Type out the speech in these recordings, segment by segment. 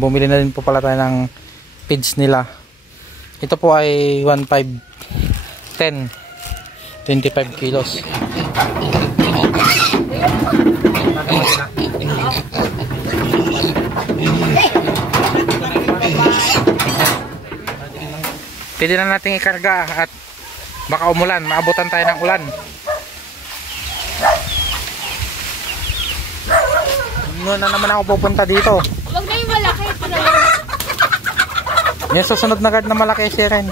Bumili na rin po pala tayo ng feeds nila. Ito po ay 1,510, 25 kilos. Pwede na natin ikarga at baka umulan, maabutan tayo ng ulan. Ano na naman ako pupunta dito? Huwag na yung malaki. Yung susunod na guard na malaki si Ren.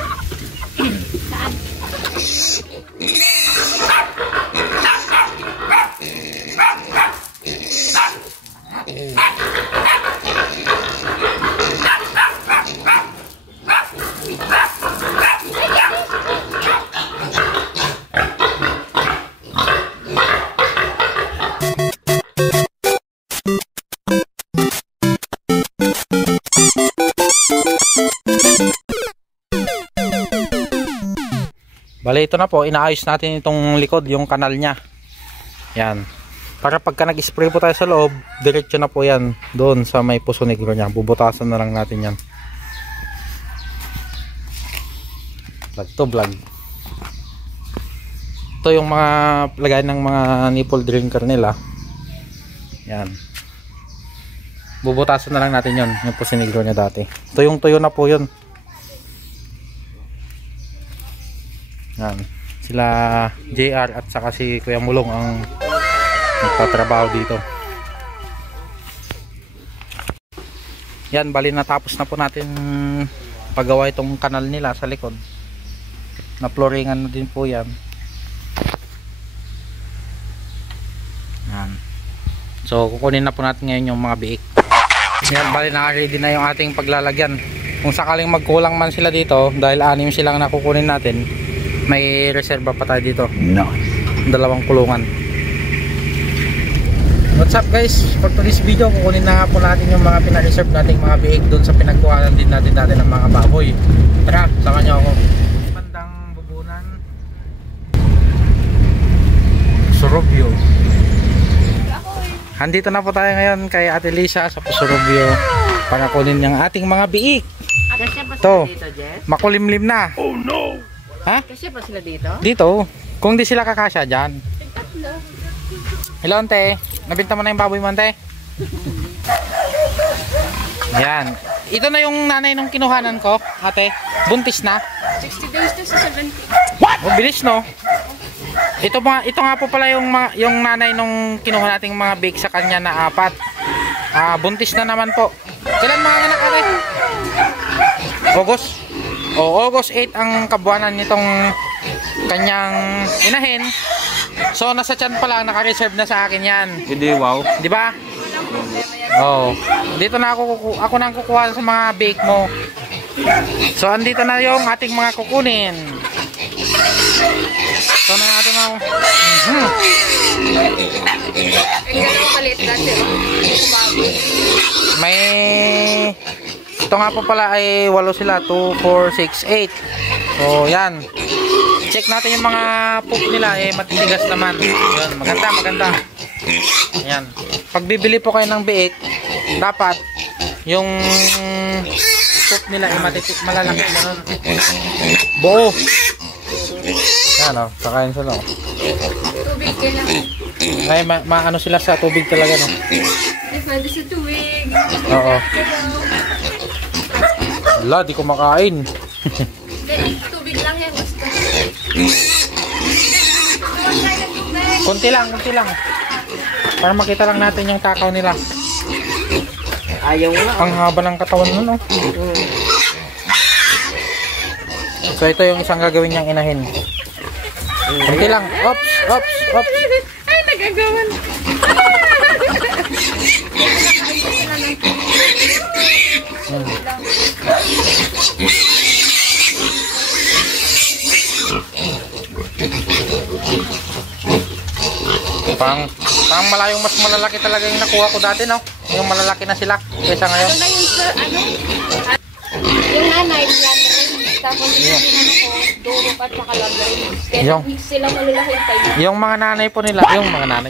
Bale, ito na po, inaayos natin itong likod, yung kanal niya. Yan. Para pagka nag-spray po tayo sa loob, diretso na po yan doon sa may Puso Negro niya. Bubutasan na lang natin yan. Vlog to vlog. Ito yung mga lagay ng mga nipple drinker nila. Yan. Bubutasan na lang natin yon, yung Puso Negro niya dati. Tuyong-tuyo na po yun. Yan. Sila JR at saka si Kuya Mulong ang nagtatrabaho dito. Yan, bali natapos na po natin paggawa itong kanal nila sa likod. Na-flooringan na din po yan. Yan. So kukunin na po natin ngayon yung mga biik. Yan, bali naka-ready na yung ating paglalagyan. Kung sakaling magkulang man sila dito, dahil 6 silang nakukunin natin, may reserva pa tayo dito. No. 2 kulungan. What's up guys? For today's video, kukunin na nga po natin yung mga pina-reserve nating mga biik doon sa pinagkuhanan din natin dati ng mga baboy. Tara, sama nyo ako. Bandang Bubunan, Surubyo. Andito na po tayo ngayon kay Ate Lisa sa Surubyo para kunin yung ating mga biik. Ito, makulimlim na. Oh no! Ha? Kasi pa sila dito? Dito. Kung di sila kakasya dyan. Hello, ante. Nabinta mo na yung baboy mo, ante? Yan. Ito na yung nanay nung kinuhanan ko, ate. Buntis na. 60 days to sa 70. What? Oh, bilis, no? Ito nga po pala yung nanay nung kinuha nating mga bake sa kanya na 4. Buntis na naman po. Kailan mga anak, ate? August? August 8 ang kabuanan nitong kanyang inahin. So nasa tiyan pa lang, naka-reserve na sa akin yan. Hindi, wow. Di ba? Oh. Dito na ako nang kukuha sa mga bake mo. So andito na yung ating mga kukunin. So na natin mga may ito nga po pala ay 8 sila, 2, 4, 6, 8. So yan. Check natin yung mga poop nila, matitigas naman. Yan, maganda. Yan. Pag bibili po kayo ng biik, dapat yung poop nila malalaki ganun. Buo. Yan, kakain sila. Tubig kailangan. Ay, maano sila sa tubig talaga, no? Pwede sa tubig. Oo. Wala, di ko makain. Tubig lang yan. Basta. Kunti lang. Para makita lang natin yung takaw nila. Ayaw na. Ang haba ng katawan nun, no? So ito yung isang gagawin niyang inahin. Kunti lang. Ops. Ay, nagagawan. Pang malayong mas malalaki talaga yung nakuha ko dati, no? Yung malalaki na sila kaysa ngayon. Ano na yung yung nanay yan, tapos yung ko, durok at saka lagay. Kaya sila malalaki yung tayo. Yung mga nanay po nila,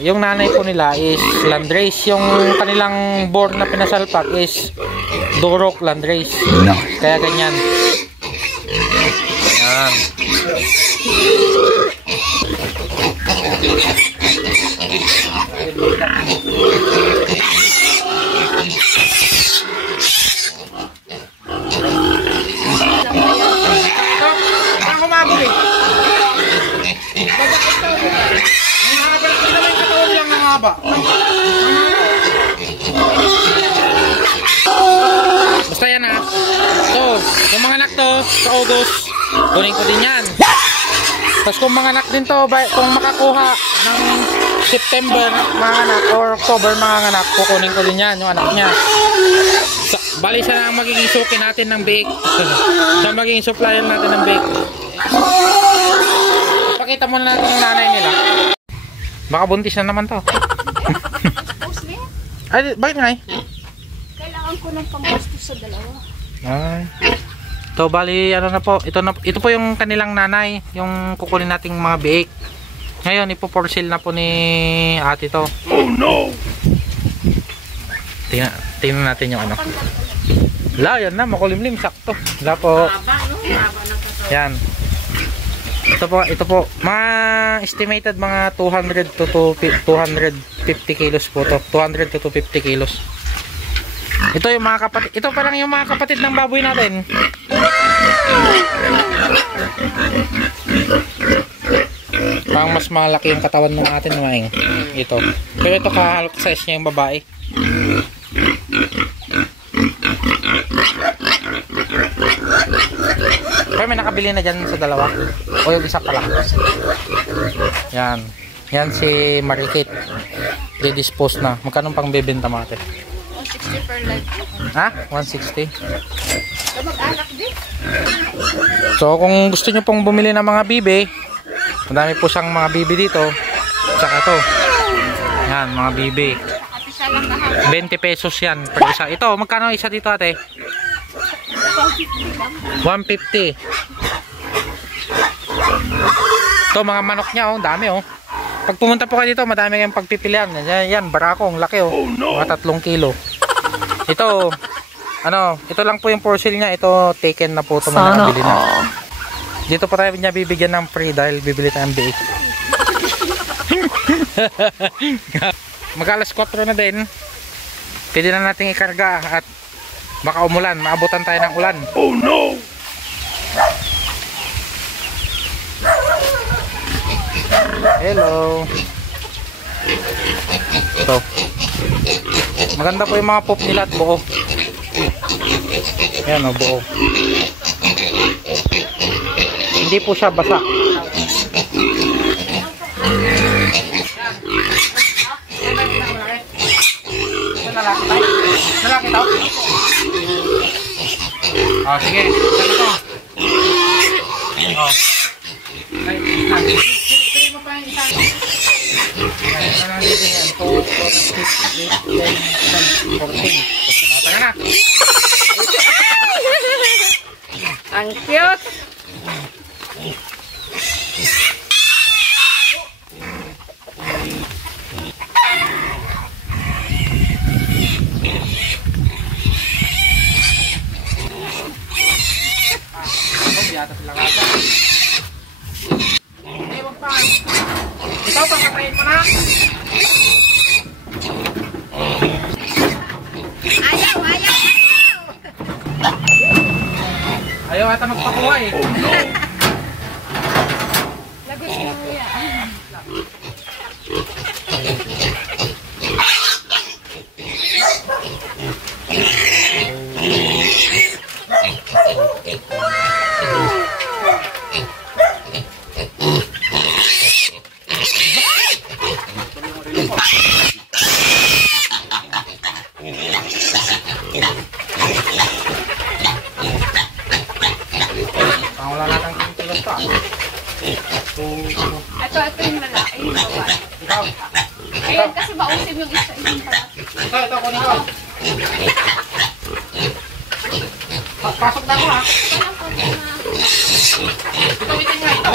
yung nanay po nila is landrace. Yung kanilang board na pinasalpak is Durok landrace. Kaya ganyan. Yan. Parang kumabog eh. Ang haba. Ito naman yung katawan lang ng haba. Basta yan ha. So, yung mga anak to, sa August, kunin ko din yan. Tapos kung mga anak din to, kung makakuha ng September mga anak or October mga anak, kukunin ko din yan, yung anak niya. Bali siya na ang magiging suki natin ng bake. Siya magiging supplier natin ng bake. Pakita muna natin yung nanay nila. Baka buntis na naman to. Ay, bakit nga eh? Kailangan ko ng panggastos sa dalawa. Ay. Ito bali ano na po, ito po yung kanilang nanay, yung kukunin nating mga bake. Ngayon ipo-for sale na po ni ate to. Oh no. Tingnan natin yung ano. La, yan na, makulimlim, sakto. La po. Yan. Ito po, mga estimated mga 200 to 250 kilos po to. 200 to 250 kilos. Ito yung mga kapatid, ito pa lang yung mga kapatid ng baboy natin. Parang mas malaki yung katawan ng atin mga ito. Pero ito kahalok size niya yung babae. Pero may nakabili na dyan sa dalawa. O yung isa pa lang. Yan. Yan si Marikit. Di-dispose na. Magkano pang bebenta mo ate? 160 per live. Ha? 160? So mag-anak din. So kung gusto nyo pong bumili ng mga bibe, madami po siyang mga bibe dito. Tsaka to. Yan, mga bibe. 20 pesos yan per isa. Ito, magkano isa dito ate? 150. Ito mga manok niya oh, dami oh. Pag pumunta po kayo dito, madami kayong pagpipilian. Yan, barakong, laki oh. Mga 3 kilo. Ito, ano, ito lang po yung for sale niya. Ito, taken na po ito. Nakabili na. Dito pa tayo niya bibigyan ng free dahil bibili tayong bake. Mag-alas 4 na din. Pwede na natin ikarga at baka umulan. Maabutan tayo ng ulan. Oh no! Hello. Ito. Maganda po yung mga pop nila at buo. Ayan o, buo. Hindi po siya basa. Nalaki tao? Oh, sige. Saan ito? Oh. Sige mo pa yung isa. Ano dito yan? 2, 4, 6, 8, 10, 11, 14. Tanga na. Ang cute. Yata sila kata. Okay, wag pa. Ikaw, papatayin mo na. Ayaw. Ayaw ata magpakuha eh. Lagot mo yan. Wala natang kilos pa. Ito yung lalaki, yung babae. Ikaw. Ayan, kasi mausim yung isa yung palaki. Ito, kunin ko. Pasok na ako ha. Ito, itin nga ito.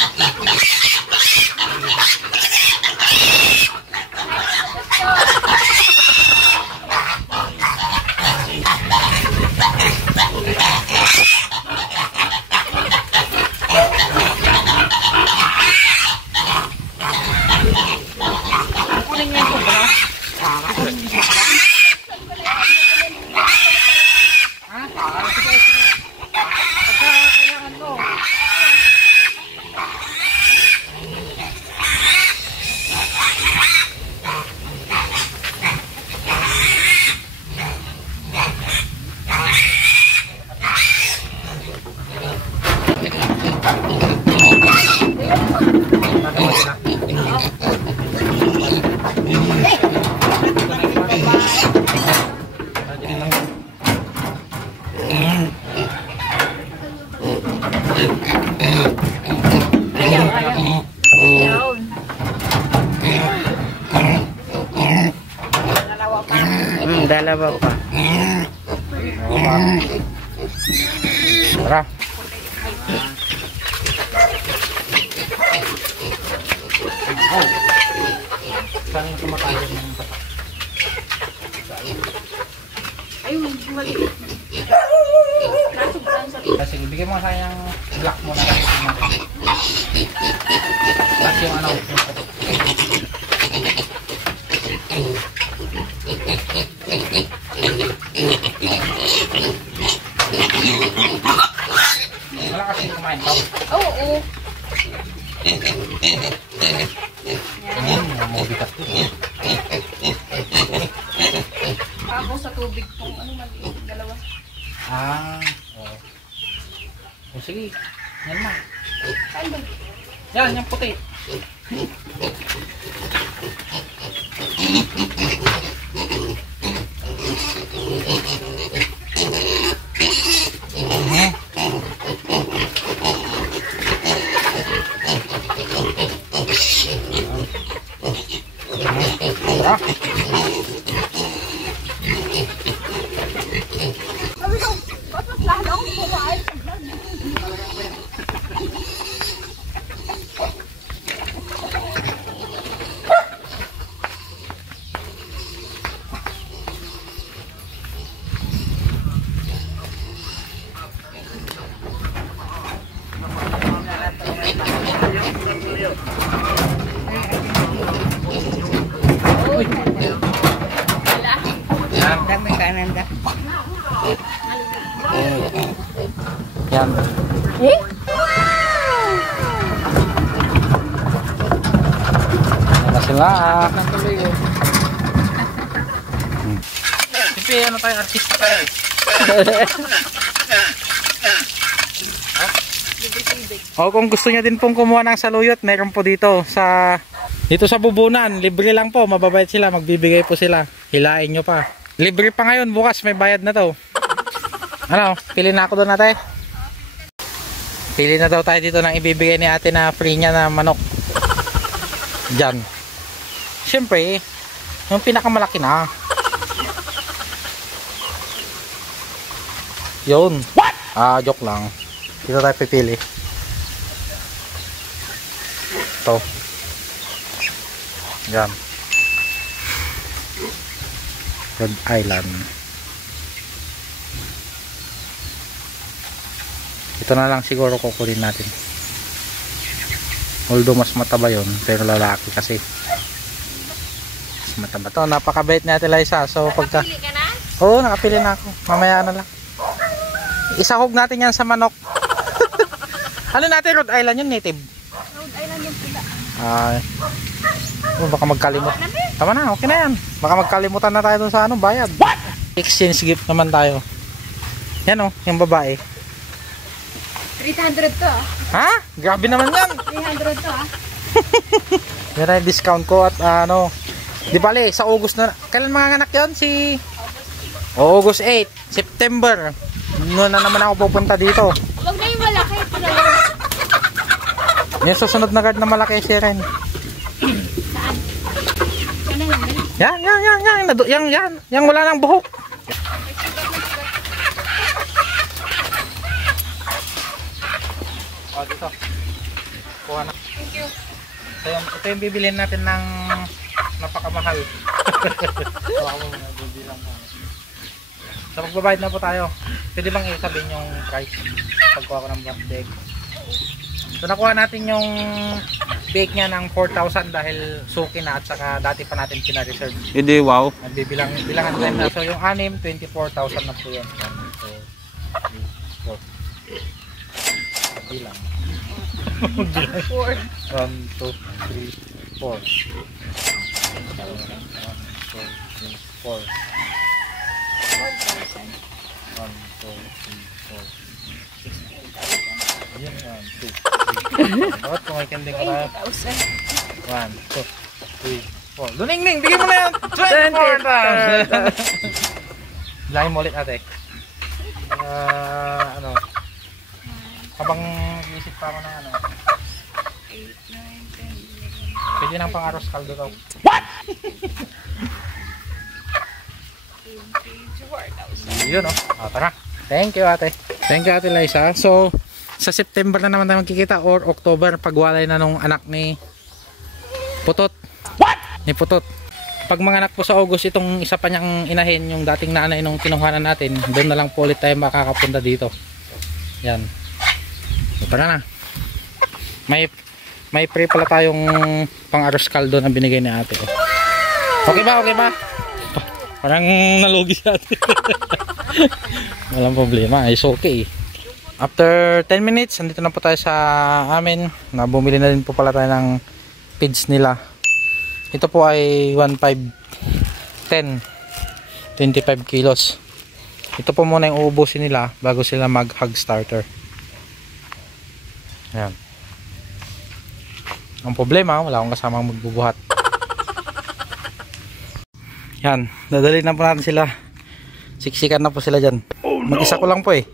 kalabaw pa. Oo ba? Tara. Saan yung kumakain ng bata? Ayun, mali. Nasugdan sa Kasi ibigay mo sa yung black mo na lang. Tapos yung ano. Wala kasi kumain ka. Oo, oo. Mabigat ko. Ako sa tubig kung ano maliit, dalawa. Oo. O sige, yan na. Saan ba? Yan, yung puti. Tara. Bakit lalong kumain? Yan. Eh? Yan na sila. Siyempre, ano tayo, artista tayo. O kung gusto niya din pong kumuha ng saluyot, meron po dito sa Bubunan. Libre lang po, mababait sila, magbibigay po sila. Hilain nyo pa. Libre pa ngayon, bukas may bayad na to. Ano, pili na ako doon natin. Pili na daw tayo dito ng ibibigay ni ate na free niya na manok. Diyan. Siyempre, yung pinakamalaki na. Yun. What? Joke lang. Dito tayo pipili. Ito. Yan. Rhode Island. Ito na lang siguro kukunin natin. Although mas mataba yun, pero lalaki kasi. Mas mataba to. Napakabait ni Ate Liza. So pagka... Nakapili ka na? Oo, nakapili na ako. Mamaya na lang. Isahog natin yan sa manok. Ano natin, Rhode Island yun, native? Rhode Island yung pila. Baka magkalimut. Tama na, okay na yan. Baka magkalimutan na tayo dun sa ano, bayad. What? Exchange gift naman tayo. Yan o, yung babae. 300 to ah. Ha? Grabe naman yan. 300 to ah. Yan na yung discount ko at ano. Di bale, sa August na. Kailan mga anak yun? Si August 8, September. Noon na naman ako pupunta dito. Huwag na yung malaki. Yung susunod na guard na malaki si Ren. Saan? Ano yun? Yan. Yan wala nang buhok. O, dito. Kuha na. Thank you. Ito yung bibilin natin ng napakamahal. So magbabayad na po tayo. Pwede bang isabihin yung price pagkuha ko ng black bag? So nakuha natin yung bake niya ng 4,000 dahil suki na at saka dati pa natin pina-reserve. Hindi, wow. Bilangan time na. So yung anim, 24,000 na po yan. 1, 2, 3, 4. Bilang. 4. 1, 2, 3, 4. 1, 2, 3, 4. 4,000. 1, 2, 3, 4. Yan, 1, 2, 3. Dapat kung may kending ka tayo. 1, 2, 3, 4. Luningning, bigyan mo na yan. 24,000. Bilangin mo ulit ate. Ano? Habang isip pa ako ng ano. 8, 9, 10, 11. Pwede nang pang aros kaldo daw. 15, Yun oh. Tara. Thank you ate. Thank you ate Liza. So, sa September na naman tayo magkikita or October pagwalay na nung anak ni Putot. What? Ni Putot. Pag mga anak po sa August itong isa pa niyang inahin yung dating nanay nung kinuhanan natin, doon na lang po ulit tayo makakapunta dito. Yan. So, tara na. May pre pala tayong pang arroz caldo na binigay ni ate. Okay ba? Okay ba? Parang nalugi ate. Walang problema. It's okay. After 10 minutes, andito na po tayo sa amin. Bumili na din po pala tayo ng feeds nila. Ito po ay 1,510 25 kilos. Ito po muna yung uubusin nila bago sila mag hog starter. Ayan. Ang problema, wala akong kasamang magbubuhat. Yan, dadali na po natin sila. Siksikan na po sila dyan. Mag-isa ko lang po eh.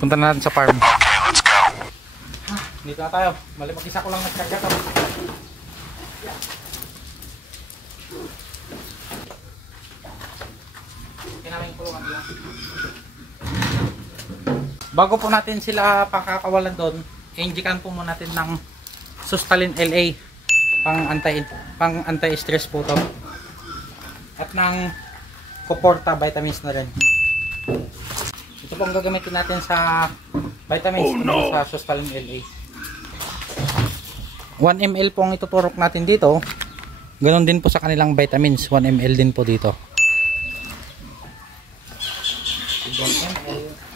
Punta na natin sa farm. Dito na tayo. Mag-isa ko lang nagkarga to. Kinaming kulungan nila. Bago po natin sila pakakawalan doon, i-injikan po muna natin ng Sustalin LA pang anti-stress po to. At ng Coporta vitamins na rin. Ito po ang gagamitin natin sa vitamins sa Sustalin LA. 1 ml po ang ituturok natin dito. Ganon din po sa kanilang vitamins. 1 ml din po dito. 1 ml.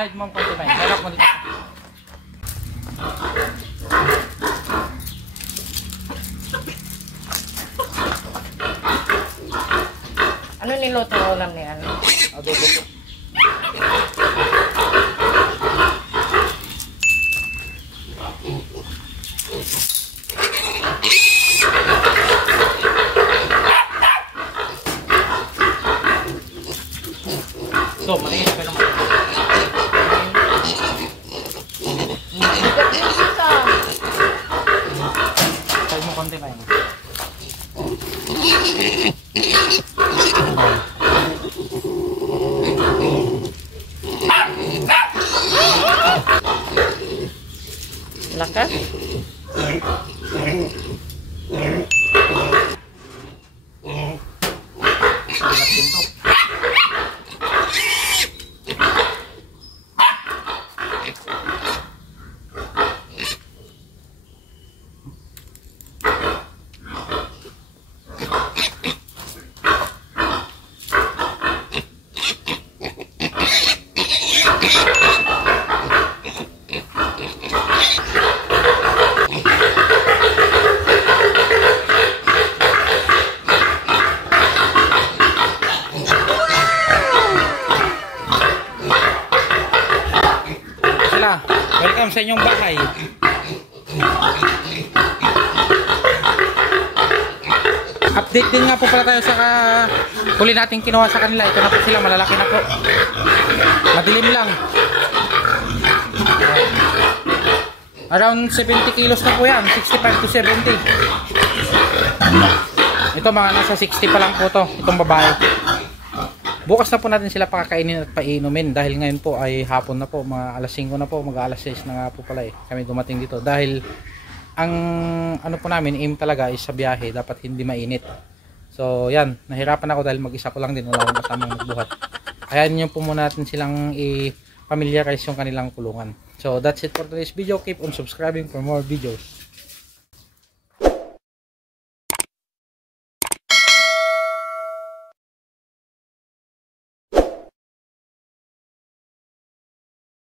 Side mo ang konti ba? Harap mo dito. Ano niluto ang ulam ni ano? Adobo po. So, malinis ka naman. Lakas. Welcome sa inyong bahay. Update din nga po pala tayo sa huli natin kinuha sa kanila. Ito na po sila, malalaki na po. Madilim lang. Around 70 kilos na po yan. 65 to 70. Ito mga nasa 60 pa lang po to. Itong babae. Bukas na po natin sila pakakainin at painumin dahil ngayon po ay hapon na po, mga alas 5 na po, mag alas 6 na nga po pala kami dumating dito dahil ang ano po namin aim talaga is sa biyahe dapat hindi mainit. So yan, nahirapan ako dahil mag-isa ko lang din, wala akong kasamang magbuhat. Kaya nyo po muna natin silang i-familiarize yung kanilang kulungan. So that's it for today's video. Keep on subscribing for more videos.